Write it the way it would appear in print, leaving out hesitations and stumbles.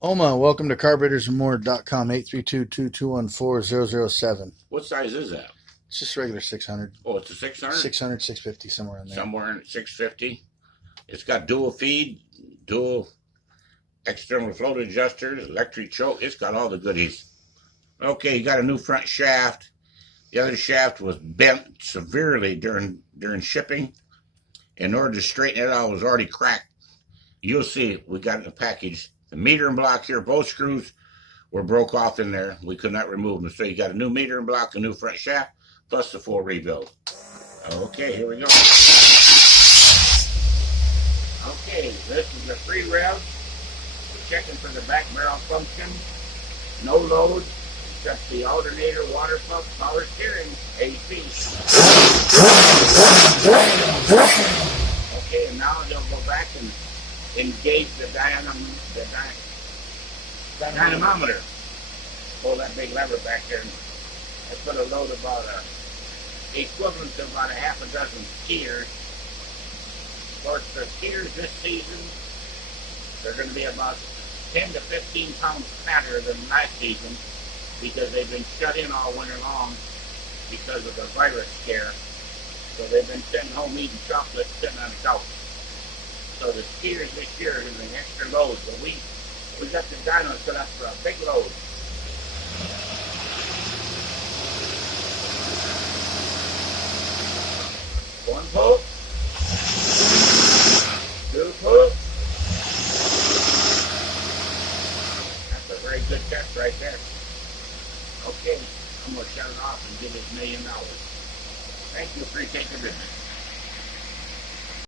Oma, welcome to carburetorsamore.com, 832-221-4007. What size is that? It's just regular 600. Oh, it's a 600? 600, 650, somewhere in there. Somewhere in 650. It's got dual feed, dual external float adjusters, electric choke. It's got all the goodies. Okay, you got a new front shaft. The other shaft was bent severely during shipping. In order to straighten it out, it was already cracked. You'll see, we got it in the package. The metering block here, both screws were broke off in there. We could not remove them. So you got a new metering block, a new front shaft, plus the full rebuild. Okay, here we go. Okay, this is the free rev. We're checking for the back barrel function. No load, except the alternator, water pump, power steering, AC. Okay, and now they'll go back and engage the dynamometer. Pull that big lever back there and put a load about equivalent to about a half a dozen skiers. Of course, the skiers this season, they're going to be about 10 to 15 pounds fatter than last season because they've been shut in all winter long because of the virus scare. So they've been sitting home eating chocolate, sitting on the couch. So the skiers this year are doing extra loads, but we got the dyno set up for a big load. One pull, two pull. That's a very good test right there. Okay, I'm going to shut it off and give it $1 million. Thank you for taking this.